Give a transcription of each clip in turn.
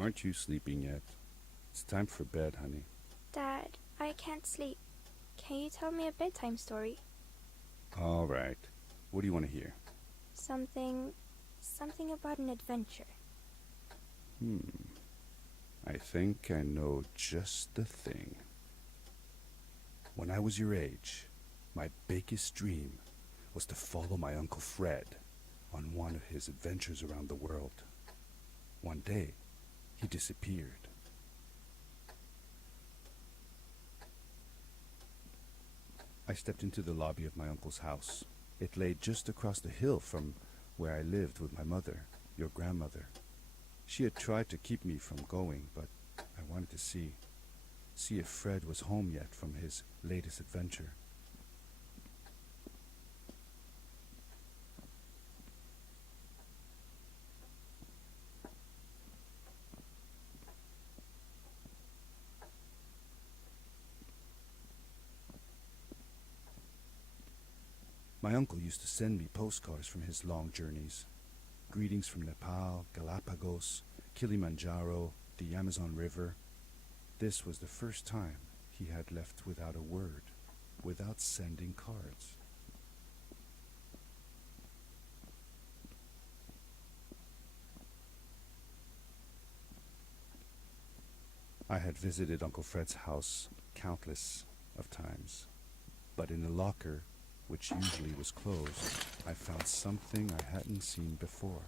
Aren't you sleeping yet? It's time for bed, honey. Dad, I can't sleep. Can you tell me a bedtime story? All right. What do you want to hear? Something about an adventure. I think I know just the thing. When I was your age, my biggest dream was to follow my Uncle Fred on one of his adventures around the world. One day, he disappeared. I stepped into the lobby of my uncle's house. It lay just across the hill from where I lived with my mother, your grandmother. She had tried to keep me from going, but I wanted to see if Fred was home yet from his latest adventure. My uncle used to send me postcards from his long journeys. Greetings from Nepal, Galapagos, Kilimanjaro, the Amazon River. This was the first time he had left without a word, without sending cards. I had visited Uncle Fred's house countless of times, but in the locker, which usually was closed, I found something I hadn't seen before.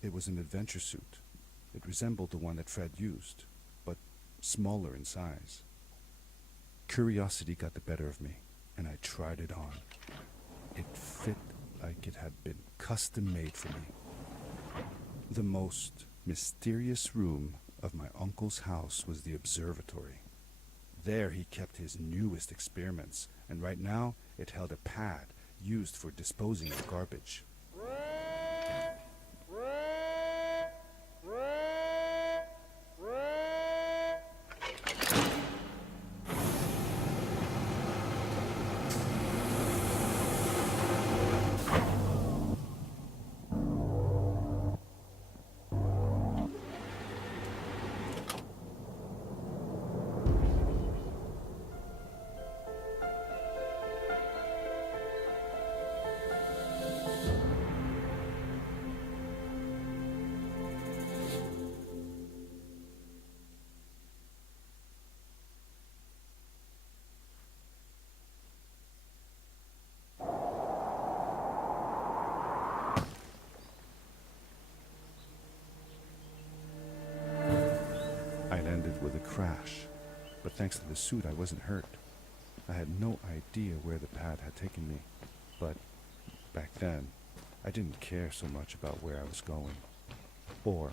It was an adventure suit. It resembled the one that Fred used, but smaller in size. Curiosity got the better of me, and I tried it on. It fit like it had been custom made for me. The most mysterious room of my uncle's house was the observatory. There he kept his newest experiments, and right now it held a pad used for disposing of garbage. I landed with a crash, but thanks to the suit I wasn't hurt. I had no idea where the pad had taken me, but back then I didn't care so much about where I was going, or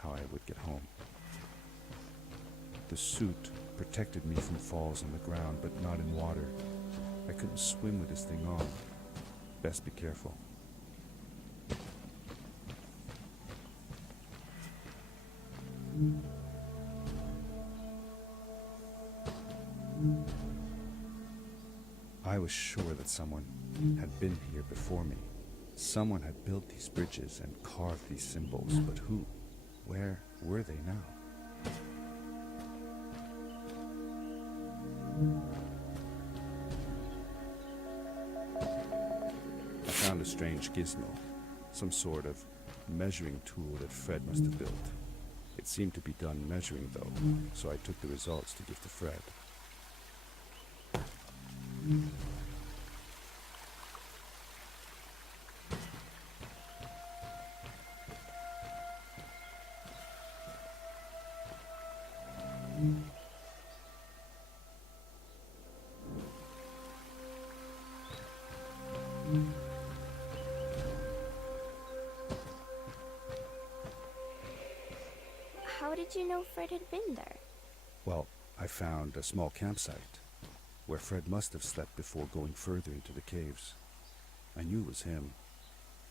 how I would get home. The suit protected me from falls on the ground, but not in water. I couldn't swim with this thing on. Best be careful. I was sure that someone had been here before me. Someone had built these bridges and carved these symbols, but who? Where were they now? I found a strange gizmo, some sort of measuring tool that Fred must have built. It seemed to be done measuring though, so I took the results to give to Fred. How did you know Fred had been there? Well, I found a small campsite where Fred must have slept before going further into the caves. I knew it was him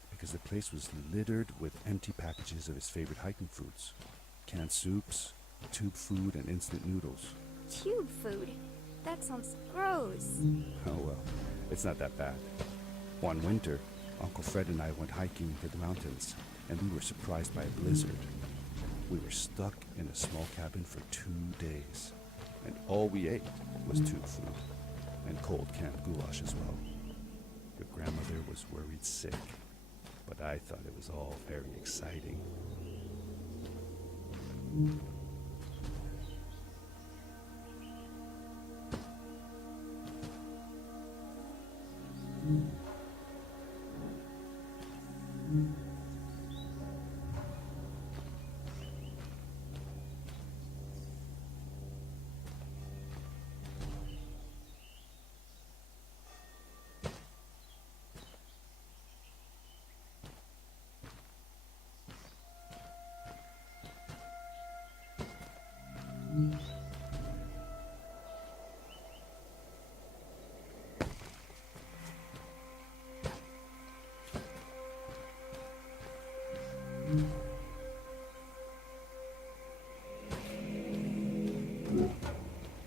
because the place was littered with empty packages of his favorite hiking foods. Canned soups, tube food, and instant noodles. Tube food? That sounds gross. Oh well, it's not that bad. One winter, Uncle Fred and I went hiking into the mountains, and we were surprised by a blizzard. We were stuck in a small cabin for 2 days, and all we ate was tube food and cold canned goulash as well. Your grandmother was worried sick, but I thought it was all very exciting.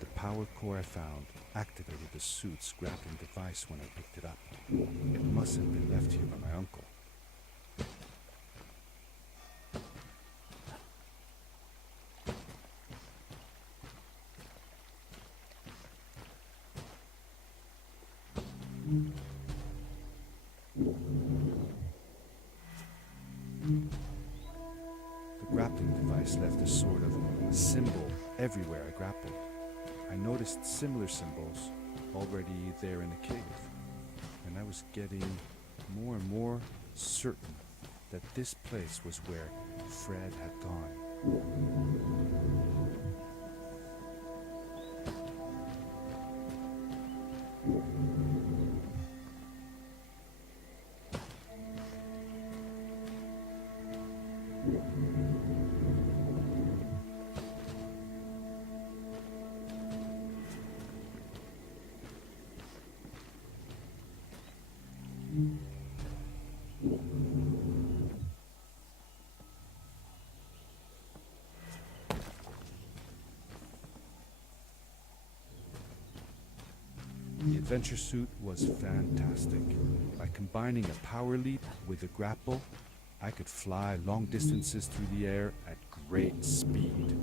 The power core I found activated the suit's grappling device when I picked it up. It must have been left here by my uncle. The grappling device left a sort of symbol everywhere I grappled. I noticed similar symbols already there in the cave, and I was getting more and more certain that this place was where Fred had gone. The adventure suit was fantastic. By combining a power leap with a grapple, I could fly long distances through the air at great speed.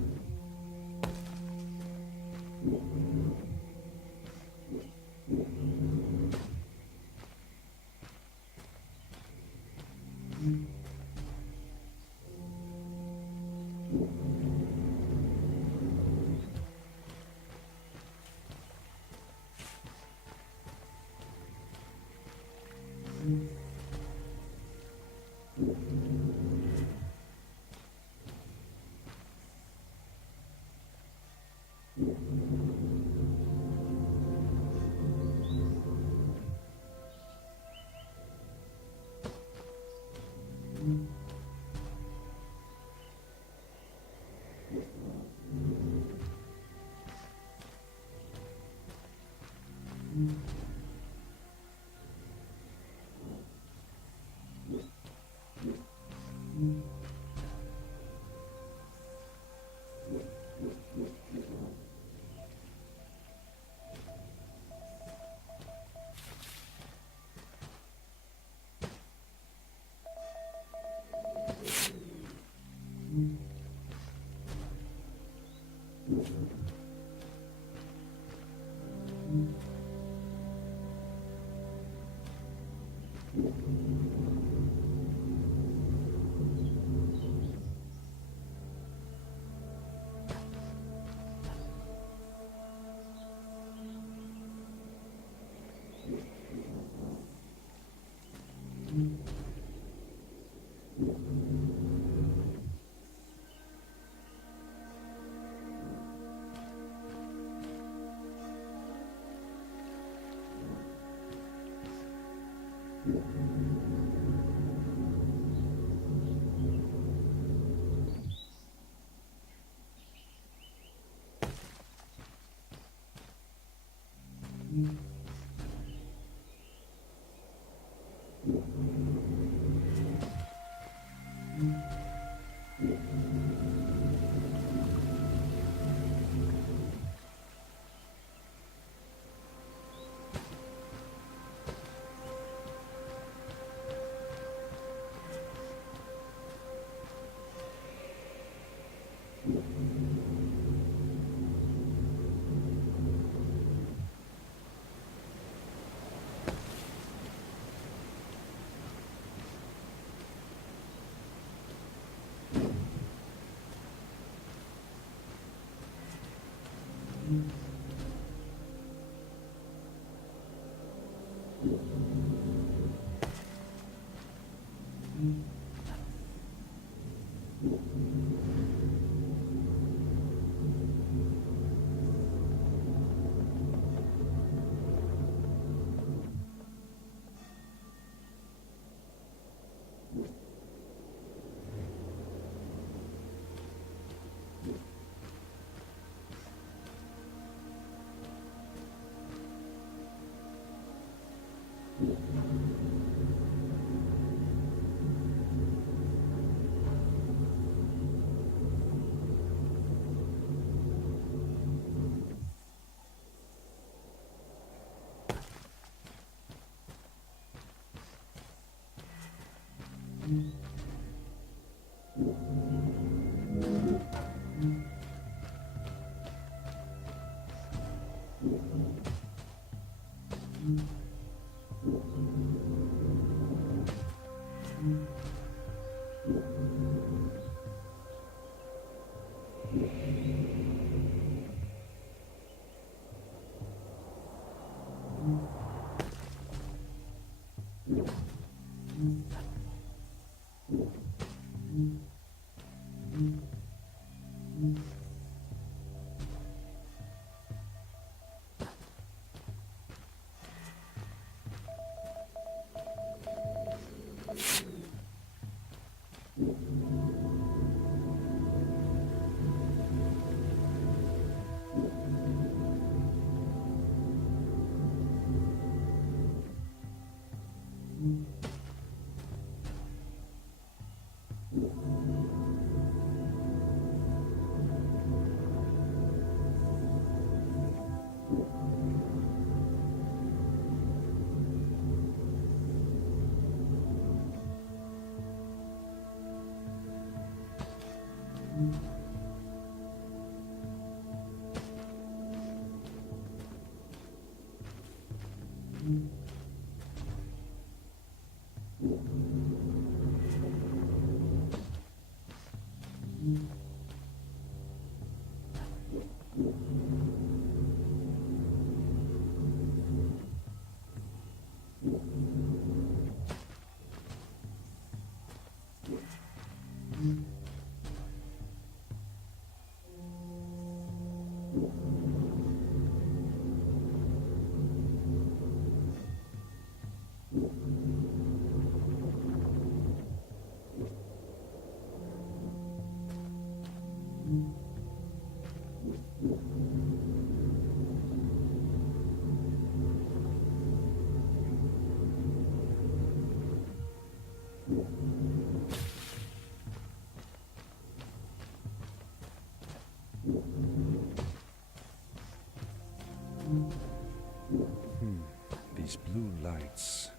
These blue lights.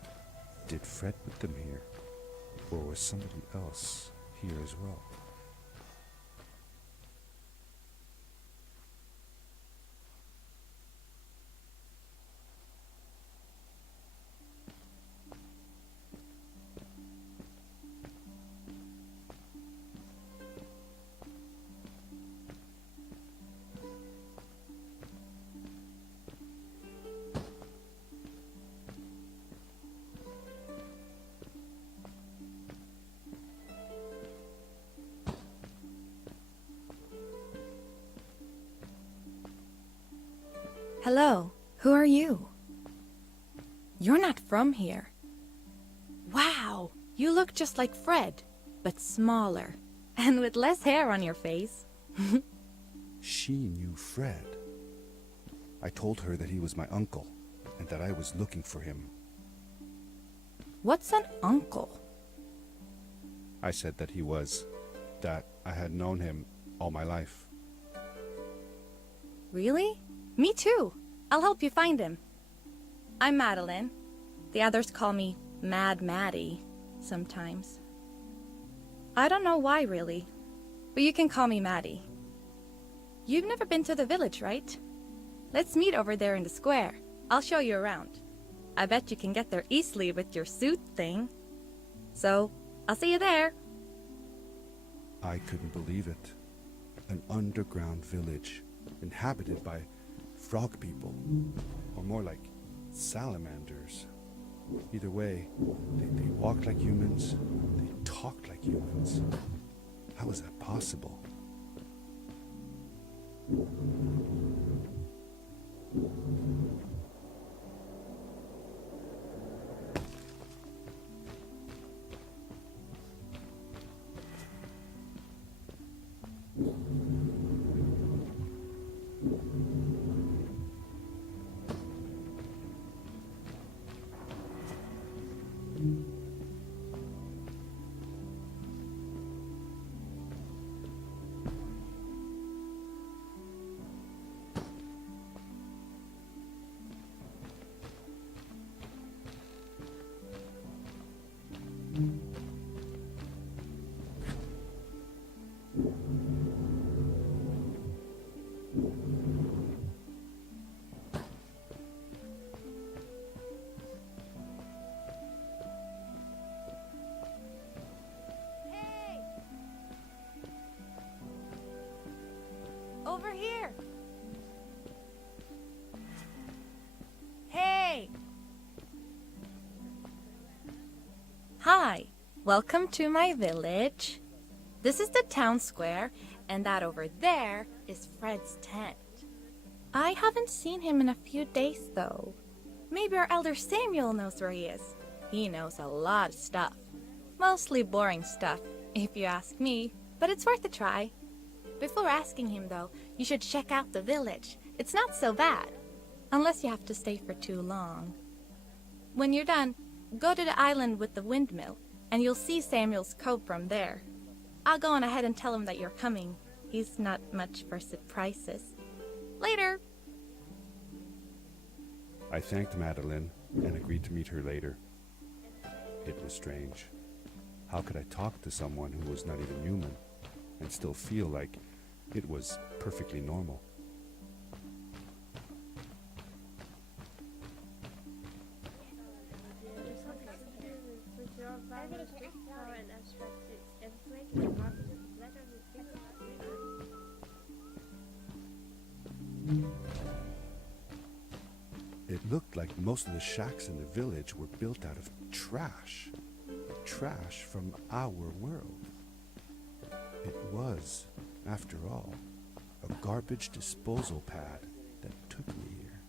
Did Fred put them here? Or was somebody else here as well? Hello, who are you? You're not from here. Wow, you look just like Fred, but smaller, and with less hair on your face. She knew Fred. I told her that he was my uncle, and that I was looking for him. What's an uncle? I said that he was, that I had known him all my life. Really? Me too. I'll help you find him. I'm Madeline. The others call me Mad Maddie sometimes. I don't know why, really, but you can call me Maddie. You've never been to the village, right? Let's meet over there in the square. I'll show you around. I bet you can get there easily with your suit thing. So, I'll see you there. I couldn't believe it. An underground village inhabited by frog people, or more like salamanders. Either way, they walked like humans, they talked like humans. How is that possible? Hey! Over here! Hey! Hi, welcome to my village. This is the town square, and that over there is Fred's tent. I haven't seen him in a few days, though. Maybe our elder Samuel knows where he is. He knows a lot of stuff. Mostly boring stuff, if you ask me, but it's worth a try. Before asking him, though, you should check out the village. It's not so bad, unless you have to stay for too long. When you're done, go to the island with the windmill, and you'll see Samuel's cove from there. I'll go on ahead and tell him that you're coming. He's not much for surprises. Later! I thanked Madeline and agreed to meet her later. It was strange. How could I talk to someone who was not even human and still feel like it was perfectly normal? It looked like most of the shacks in the village were built out of trash. Trash from our world. It was, after all, a garbage disposal pad that took me here.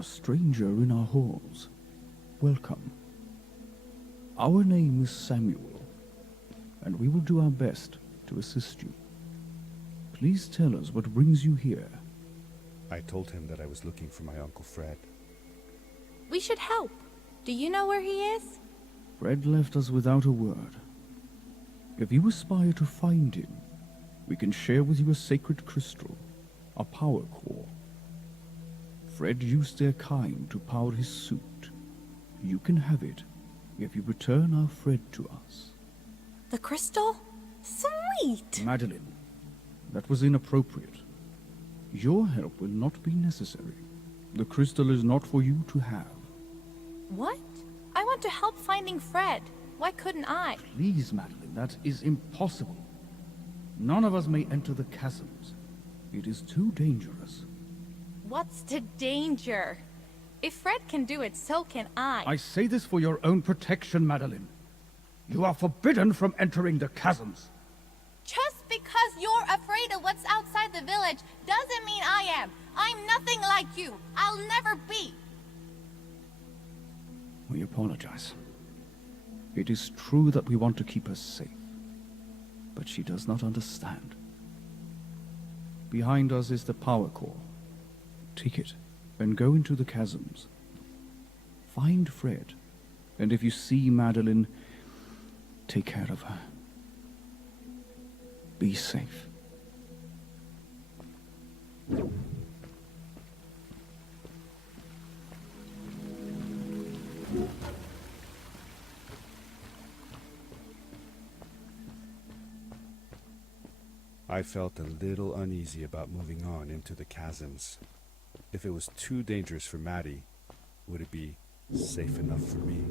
A stranger in our halls. Welcome. Our name is Samuel, and we will do our best to assist you. Please tell us what brings you here. I told him that I was looking for my Uncle Fred. We should help. Do you know where he is? Fred left us without a word. If you aspire to find him, we can share with you a sacred crystal, a power core. Fred used their kind to power his suit. You can have it if you return our Fred to us. The crystal? Sweet! Madeline, that was inappropriate. Your help will not be necessary. The crystal is not for you to have. What? I want to help finding Fred. Why couldn't I? Please, Madeline, that is impossible. None of us may enter the chasms. It is too dangerous. What's the danger? If Fred can do it, so can I. I say this for your own protection, Madeline. You are forbidden from entering the chasms. Just because you're afraid of what's outside the village doesn't mean I am. I'm nothing like you. I'll never be. We apologize. It is true that we want to keep her safe, but she does not understand. Behind us is the power core. Take it and go into the chasms. Find Fred, and if you see Madeline, take care of her. Be safe. I felt a little uneasy about moving on into the chasms. If it was too dangerous for Maddie, would it be safe enough for me?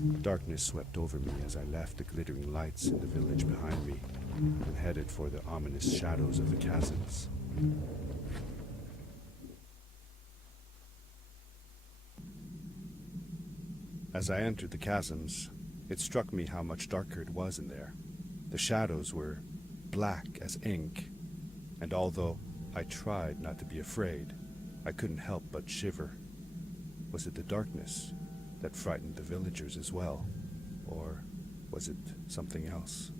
Darkness swept over me as I left the glittering lights in the village behind me and headed for the ominous shadows of the chasms. As I entered the chasms, it struck me how much darker it was in there. The shadows were black as ink, and although I tried not to be afraid, I couldn't help but shiver. Was it the darkness that frightened the villagers as well, or was it something else?